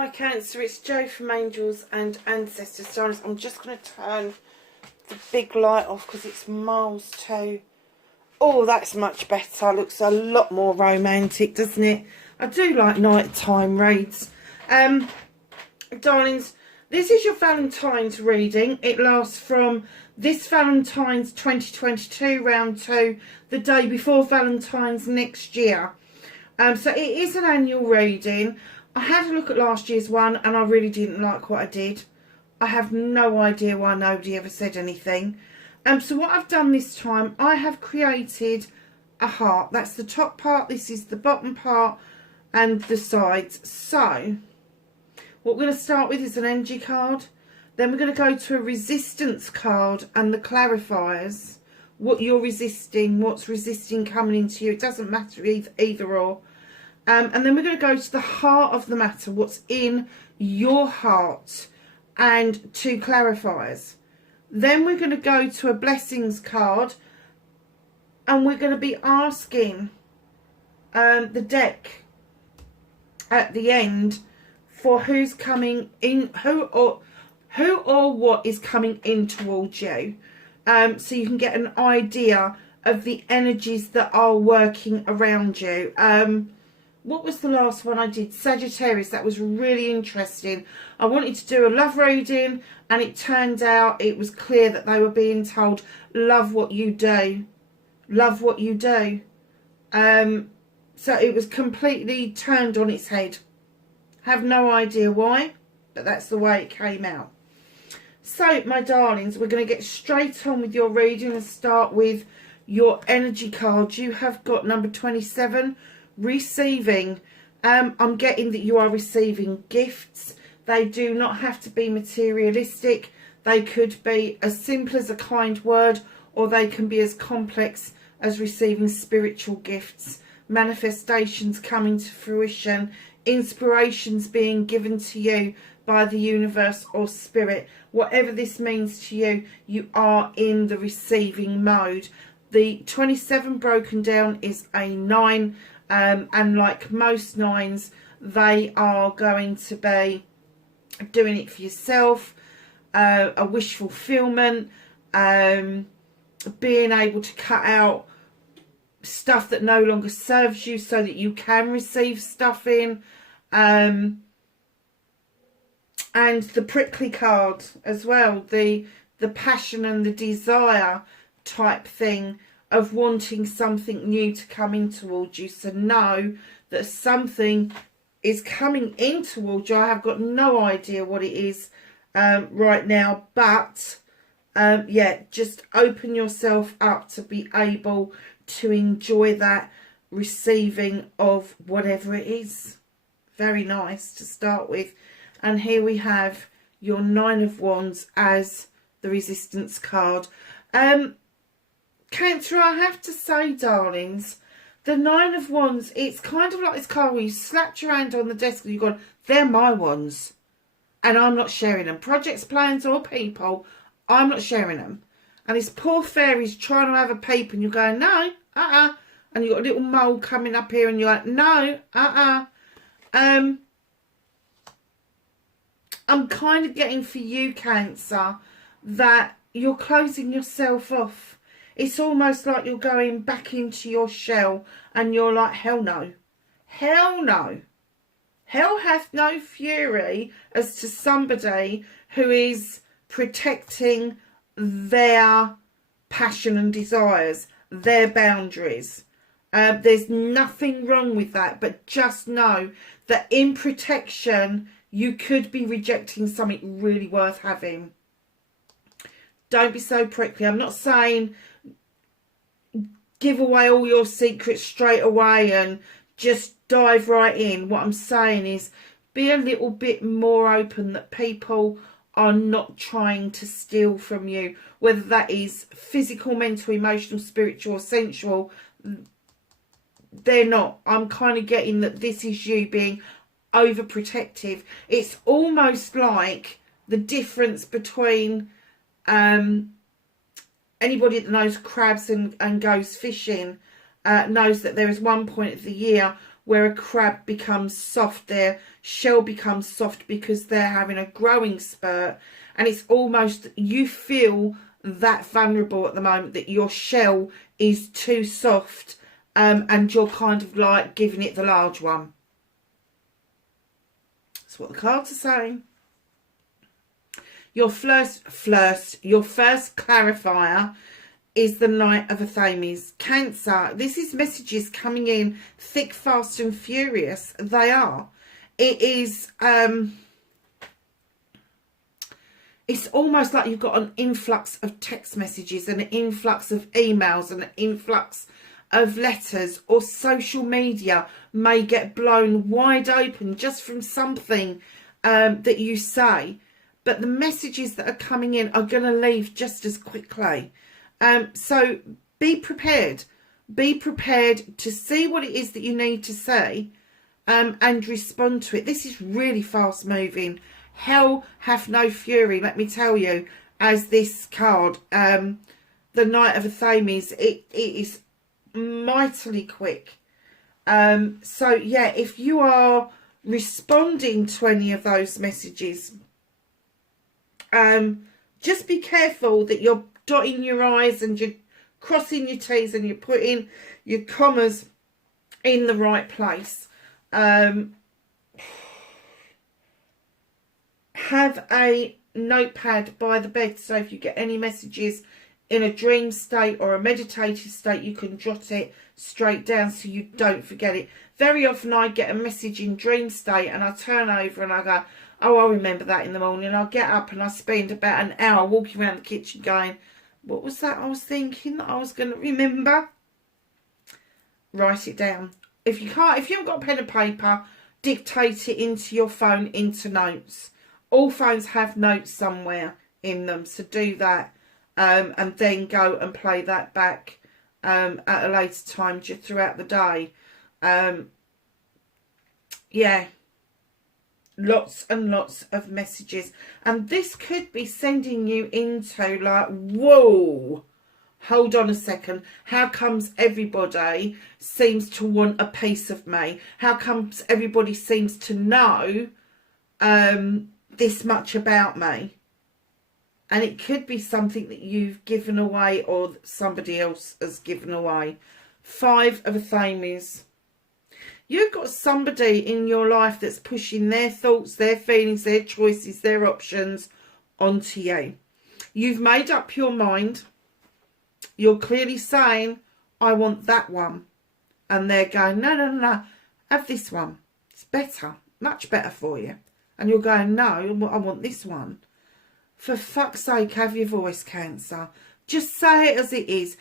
Hi Cancer, it's Jo from Angels and Ancestors. Darlings, I'm just going to turn the big light off because it's miles too. Oh, that's much better. Looks a lot more romantic, doesn't it? I do like nighttime reads. Darlings, this is your Valentine's reading. It lasts from this Valentine's 2022 round to the day before Valentine's next year. So it is an annual reading. I had a look at last year's one and I really didn't like what I did. I have no idea why nobody ever said anything. So what I've done this time, I have created a heart. That's the top part, this is the bottom part and the sides. So what we're going to start with is an energy card. Then we're going to go to a resistance card and the clarifiers. What you're resisting, what's resisting coming into you. It doesn't matter either or. And then we're going to go to the heart of the matter, what's in your heart, and two clarifiers. Then we're going to go to a blessings card, and we're going to be asking the deck at the end for who's coming in, who or what is coming in towards you, so you can get an idea of the energies that are working around you. What was the last one I did? Sagittarius. That was really interesting. I wanted to do a love reading and it turned out it was clear that they were being told, love what you do. Love what you do. So it was completely turned on its head. Have no idea why, but that's the way it came out. So, my darlings, we're going to get straight on with your reading and start with your energy card. You have got number 27. Receiving. I'm getting that you are receiving gifts. They do not have to be materialistic. They could be as simple as a kind word, or they can be as complex as receiving spiritual gifts, manifestations coming to fruition, inspirations being given to you by the universe or spirit. Whatever this means to you, you are in the receiving mode. The 27 broken down is a 9. And like most 9s, they are going to be doing it for yourself, a wish fulfillment, being able to cut out stuff that no longer serves you so that you can receive stuff in, and the prickly card as well, the passion and the desire type thing of wanting something new to come in towards you. So know that something is coming in towards you. I have got no idea what it is right now, but yeah, just open yourself up to be able to enjoy that receiving of whatever it is. Very nice to start with. And here we have your 9 of Wands as the resistance card. Cancer, I have to say, darlings, the 9 of Wands, it's kind of like this card where you slapped your hand on the desk and you've gone, they're my wands, and I'm not sharing them. Projects, plans, or people, I'm not sharing them. And this poor fairy's trying to have a peep and you're going, no, and you've got a little mole coming up here and you're like, no, I'm kind of getting for you, Cancer, that you're closing yourself off. It's almost like you're going back into your shell and you're like, hell no. Hell no. Hell hath no fury as to somebody who is protecting their passion and desires, their boundaries. There's nothing wrong with that, but just know that in protection, you could be rejecting something really worth having. Don't be so prickly. I'm not saying give away all your secrets straight away and just dive right in. What I'm saying is be a little bit more open that people are not trying to steal from you, whether that is physical, mental, emotional, spiritual, or sensual. They're not. I'm kind of getting that this is you being overprotective. It's almost like the difference between anybody that knows crabs and goes fishing, knows that there is one point of the year where a crab becomes soft, their shell becomes soft because they're having a growing spurt, and it's almost, you feel that vulnerable at the moment, that your shell is too soft, and you're kind of like giving it the large one. That's what the cards are saying. Your first clarifier is the Knight of Athames. Cancer, this is messages coming in thick, fast and furious. They are. It is, it's almost like you've got an influx of text messages and an influx of emails and an influx of letters, or social media may get blown wide open just from something that you say. But the messages that are coming in are going to leave just as quickly. So be prepared. Be prepared to see what it is that you need to say, and respond to it. This is really fast moving. Hell hath no fury, let me tell you, as this card, the Knight of Athames, it is mightily quick. So yeah, if you are responding to any of those messages, just be careful that you're dotting your I's and you're crossing your T's and you're putting your commas in the right place. Have a notepad by the bed, so if you get any messages in a dream state or a meditative state, you can jot it straight down so you don't forget it. Very often I get a message in dream state and I turn over and I go, oh, I'll remember that in the morning. I'll get up and I spend about an hour walking around the kitchen going, what was that I was thinking that I was going to remember? Write it down. If you can't, if you haven't got a pen and paper, dictate it into your phone, into notes. All phones have notes somewhere in them, so do that. And then go and play that back at a later time throughout the day. Yeah. Lots and lots of messages. And this could be sending you into like, whoa, hold on a second. How comes everybody seems to want a piece of me? How comes everybody seems to know this much about me? And it could be something that you've given away or that somebody else has given away. Five of Athames. You've got somebody in your life that's pushing their thoughts, their feelings, their choices, their options onto you. You've made up your mind. You're clearly saying, I want that one. And they're going, no, no, no, no, have this one. It's better, much better for you. And you're going, no, I want this one. For fuck's sake, have your voice, Cancer. Just say it as it is.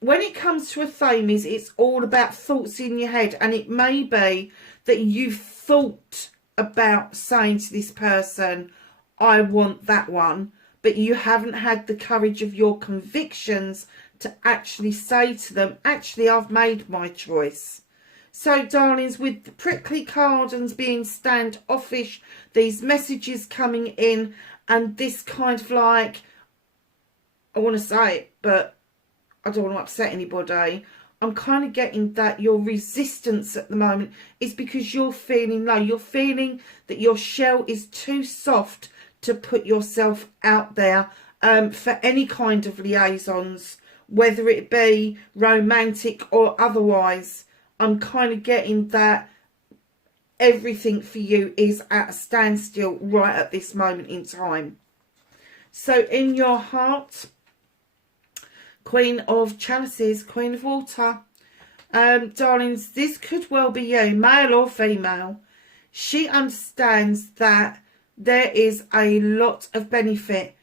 When it comes to Athames, it's all about thoughts in your head. And it may be that you've thought about saying to this person, I want that one. But you haven't had the courage of your convictions to actually say to them, actually, I've made my choice. So, darlings, with the prickly cardons being standoffish, these messages coming in, and this kind of like, I want to say it, but I don't want to upset anybody. I'm kind of getting that your resistance at the moment is because you're feeling low. You're feeling that your shell is too soft to put yourself out there for any kind of liaisons, whether it be romantic or otherwise. I'm kind of getting that everything for you is at a standstill right at this moment in time. So in your heart, Queen of Chalices, Queen of Water. Darlings, this could well be you, male or female. She understands that there is a lot of benefit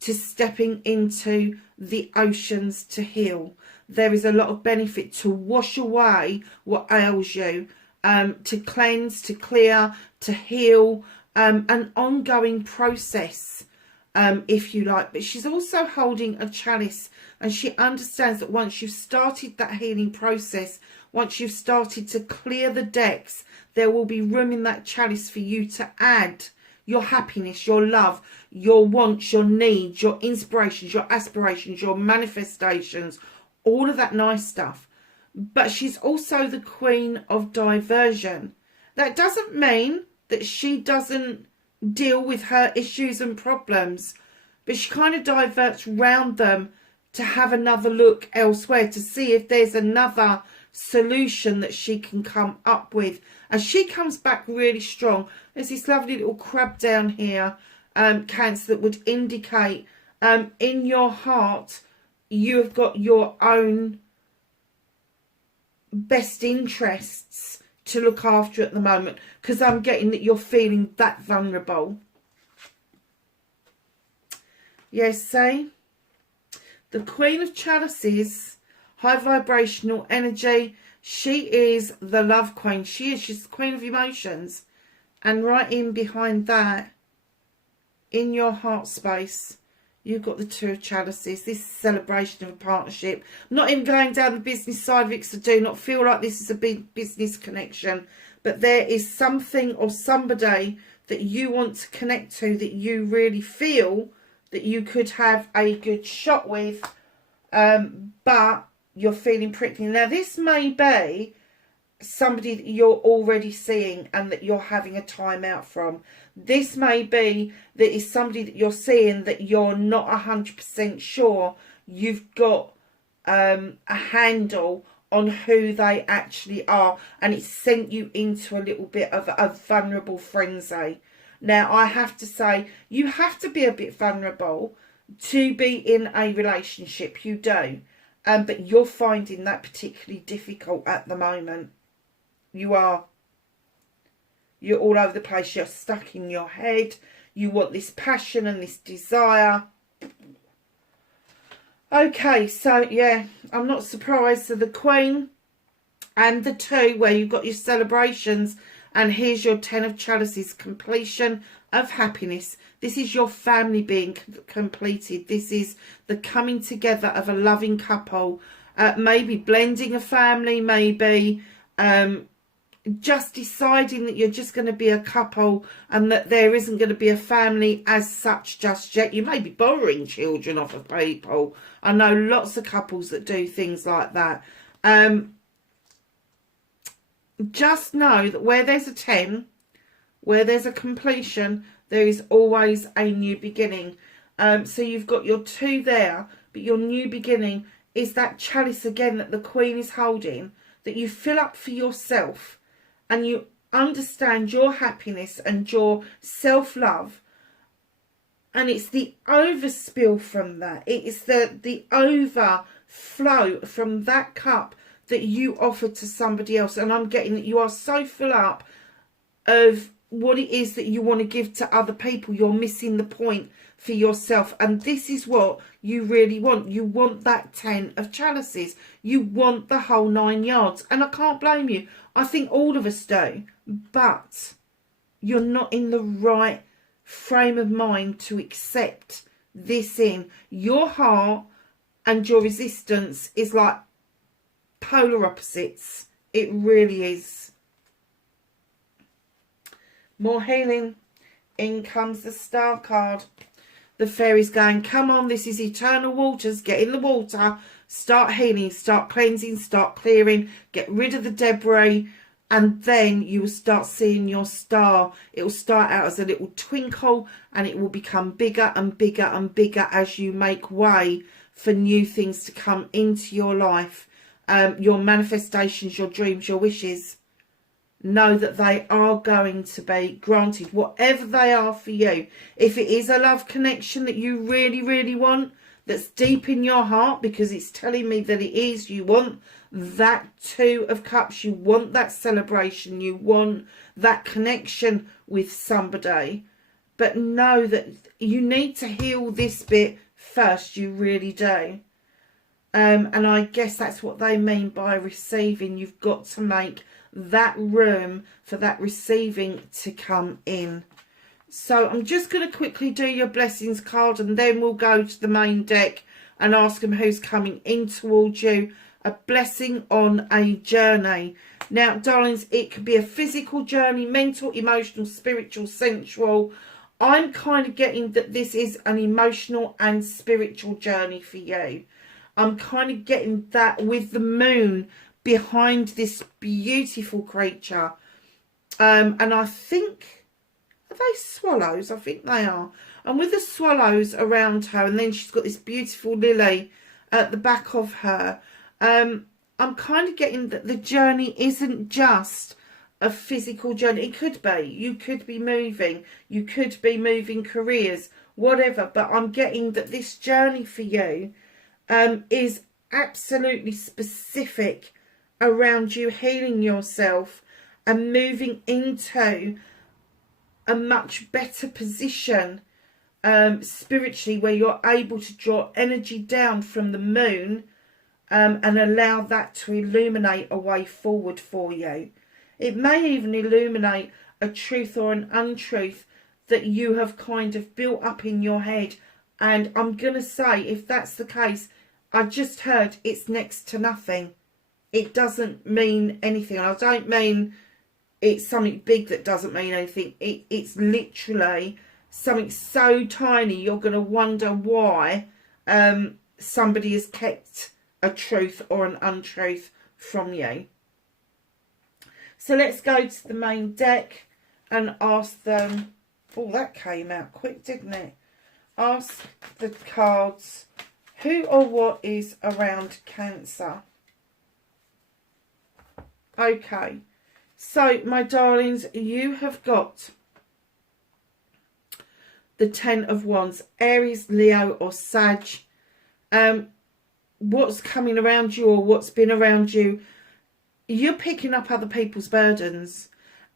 to stepping into the oceans to heal. There is a lot of benefit to wash away what ails you, to cleanse, to clear, to heal, an ongoing process, if you like. But she's also holding a chalice, and she understands that once you've started that healing process, once you've started to clear the decks, there will be room in that chalice for you to add your happiness, your love, your wants, your needs, your inspirations, your aspirations, your manifestations, all of that nice stuff. but she's also the queen of diversion. That doesn't mean that she doesn't deal with her issues and problems, but she kind of diverts round them to have another look elsewhere, to see if there's another solution that she can come up with. And she comes back really strong. There's this lovely little crab down here, Cancer, that would indicate in your heart you have got your own best interests to look after at the moment, because I'm getting that you're feeling that vulnerable. Yes, say the Queen of Chalices, high vibrational energy. She is the love queen. She's the queen of emotions. And right in behind that, in your heart space, you've got the Two of Chalices. This celebration of a partnership. I'm not even going down the business side of it, because I do not feel like this is a big business connection. But there is something or somebody that you want to connect to, that you really feel that you could have a good shot with, but you're feeling prickly. Now, this may be somebody that you're already seeing and that you're having a time out from. This may be that is somebody that you're seeing that you're not 100% sure you've got a handle on who they actually are, and it's sent you into a little bit of a vulnerable frenzy. Now, I have to say, you have to be a bit vulnerable to be in a relationship. You do. But you're finding that particularly difficult at the moment. You are. You're all over the place. You're stuck in your head. You want this passion and this desire. Okay, so yeah, I'm not surprised. So the Queen and the Two, where you've got your celebrations. And here's your Ten of Chalices, completion of happiness. This is your family being completed. This is the coming together of a loving couple. Maybe blending a family, maybe just deciding that you're just going to be a couple and that there isn't going to be a family as such just yet. You may be borrowing children off of people. I know lots of couples that do things like that. Just know that where there's a 10, where there's a completion, there is always a new beginning. So you've got your 2 there, but your new beginning is that chalice again that the Queen is holding, that you fill up for yourself and you understand your happiness and your self-love. And it's the overspill from that. It is the overflow from that cup that you offer to somebody else. And I'm getting that you are so full up of what it is that you want to give to other people. You're missing the point for yourself. And this is what you really want. You want that 10 of Chalices. You want the whole 9 yards. And I can't blame you. I think all of us do. But you're not in the right frame of mind to accept this in. Your heart and your resistance is like polar opposites. It really is. More healing. In comes the Star card. The fairy's going, come on, this is eternal waters. Get in the water. Start healing. Start cleansing. Start clearing. Get rid of the debris. And then you will start seeing your star. It will start out as a little twinkle. And it will become bigger and bigger and bigger as you make way for new things to come into your life. Your manifestations, your dreams, your wishes. Know that they are going to be granted, whatever they are for you. If it is a love connection that you really, really want, that's deep in your heart, because it's telling me that it is, you want that 2 of Cups, you want that celebration, you want that connection with somebody. But know that you need to heal this bit first, you really do. And I guess that's what they mean by receiving. You've got to make that room for that receiving to come in. So I'm just going to quickly do your blessings card, and then we'll go to the main deck and ask them who's coming in towards you. A blessing on a journey. Now, darlings, it could be a physical journey, mental, emotional, spiritual, sensual. I'm kind of getting that this is an emotional and spiritual journey for you. I'm kind of getting that with the moon behind this beautiful creature. And I think, are they swallows? I think they are. And with the swallows around her, and then she's got this beautiful lily at the back of her, I'm kind of getting that the journey isn't just a physical journey. It could be. You could be moving. You could be moving careers, whatever. But I'm getting that this journey for you is absolutely specific around you healing yourself and moving into a much better position spiritually, where you're able to draw energy down from the moon and allow that to illuminate a way forward for you. It may even illuminate a truth or an untruth that you have kind of built up in your head. And I'm going to say, if that's the case, I just heard it's next to nothing. It doesn't mean anything. And I don't mean it's something big that doesn't mean anything. It's literally something so tiny you're going to wonder why somebody has kept a truth or an untruth from you. So let's go to the main deck and ask them. Oh, that came out quick, didn't it? Ask the cards, who or what is around Cancer? Okay, so my darlings, you have got the Ten of Wands, Aries, Leo or Sag. What's coming around you or what's been around you, you're picking up other people's burdens.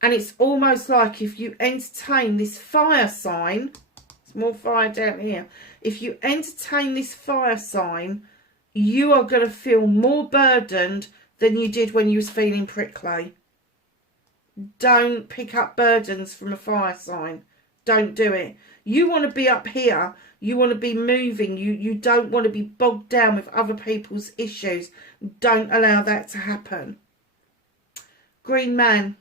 And it's almost like if you entertain this fire sign, there's more fire down here. If you entertain this fire sign, you are going to feel more burdened than you did when you was feeling prickly. Don't pick up burdens from a fire sign. Don't do it. You want to be up here. You want to be moving. You don't want to be bogged down with other people's issues. Don't allow that to happen. Green Man.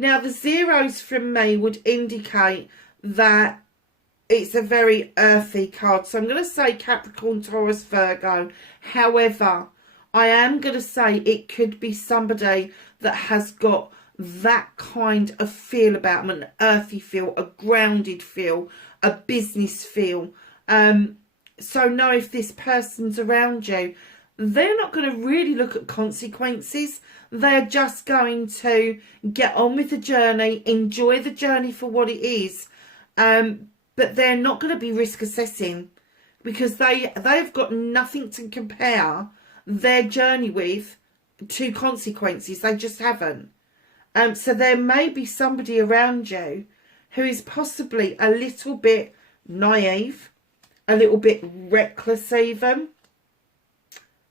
Now, the zeros from me would indicate that it's a very earthy card. So I'm going to say Capricorn, Taurus, Virgo. However, I am going to say it could be somebody that has got that kind of feel about them, an earthy feel, a grounded feel, a business feel. So know if this person's around you, they're not going to really look at consequences. They're just going to get on with the journey, enjoy the journey for what it is. But they're not going to be risk assessing, because they've got nothing to compare their journey with to consequences. They just haven't. So there may be somebody around you who is possibly a little bit naive, a little bit reckless even.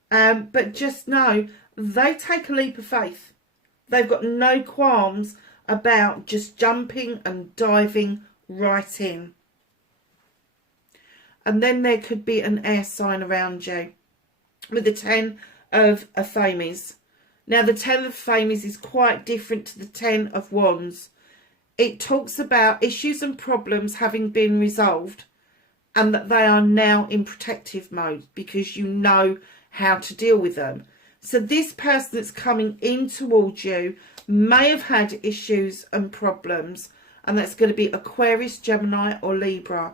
But just know they take a leap of faith. They've got no qualms about just jumping and diving right in. And then there could be an air sign around you with the Ten of Aphames. Now, the Ten of Aphames is quite different to the Ten of Wands. It talks about issues and problems having been resolved and that they are now in protective mode because you know how to deal with them. So this person that's coming in towards you may have had issues and problems, and that's going to be Aquarius, Gemini or Libra.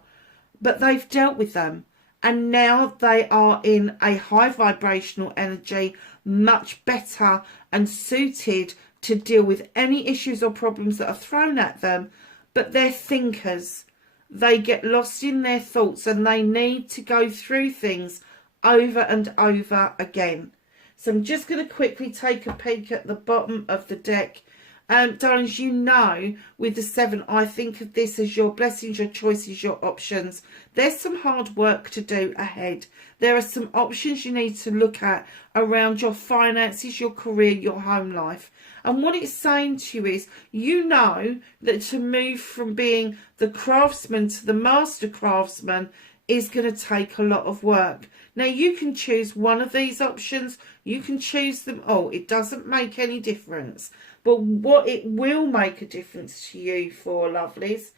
But they've dealt with them, and now they are in a high vibrational energy, much better and suited to deal with any issues or problems that are thrown at them. But they're thinkers. They get lost in their thoughts and they need to go through things over and over again. So I'm just going to quickly take a peek at the bottom of the deck. Darlings, you know, with the 7, I think of this as your blessings, your choices, your options. There's some hard work to do ahead. There are some options you need to look at around your finances, your career, your home life. And what it's saying to you is, you know that to move from being the craftsman to the master craftsman is going to take a lot of work. Now, you can choose one of these options. You can choose them all. It doesn't make any difference. But what it will make a difference to you for, lovelies,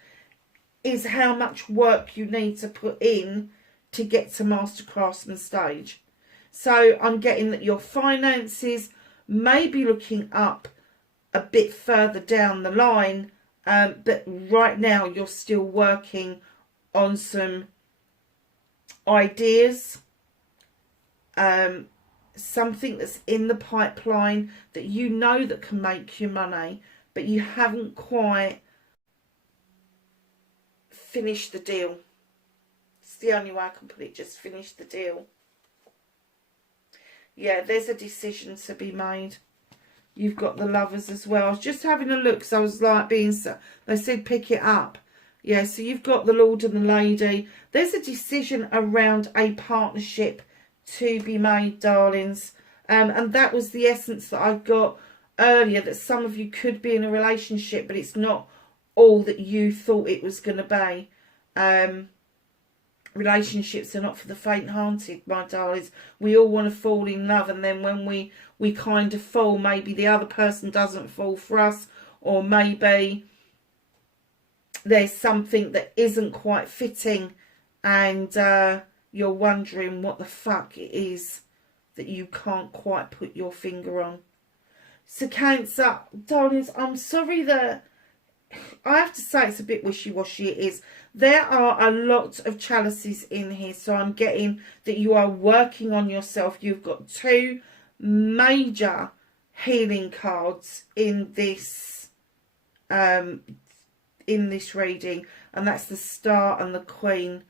is how much work you need to put in to get to Master Craftsman stage. So I'm getting that your finances maybe looking up a bit further down the line, but right now you're still working on some ideas, something that's in the pipeline that you know that can make you money, but you haven't quite finished the deal. It's the only way I can put it, just finish the deal. Yeah, there's a decision to be made. You've got the Lovers as well. I was just having a look because I was like being so, they said pick it up. Yeah, so you've got the Lord and the Lady. There's a decision around a partnership to be made, darlings. And that was the essence that I got earlier, that some of you could be in a relationship, but it's not all that you thought it was going to be. Relationships are not for the faint-hearted, my darlings. We all want to fall in love, and then when we kind of fall, maybe the other person doesn't fall for us, or maybe there's something that isn't quite fitting, and you're wondering what the fuck it is that you can't quite put your finger on. So Cancer, darlings, I'm sorry that I have to say it's a bit wishy-washy. It is. There are a lot of chalices in here, so I'm getting that you are working on yourself. You've got two major healing cards in this reading, and that's the Star and the Queen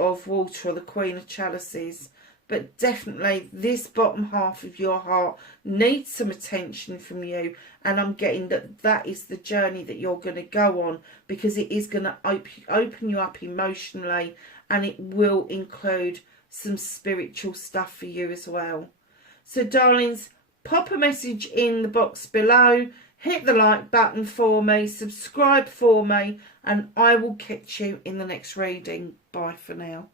of Water, or the Queen of Chalices. But definitely this bottom half of your heart needs some attention from you. And I'm getting that that is the journey that you're going to go on, because it is going to open you up emotionally, and it will include some spiritual stuff for you as well. So darlings, pop a message in the box below. Hit the like button for me. Subscribe for me. And I will catch you in the next reading. Bye for now.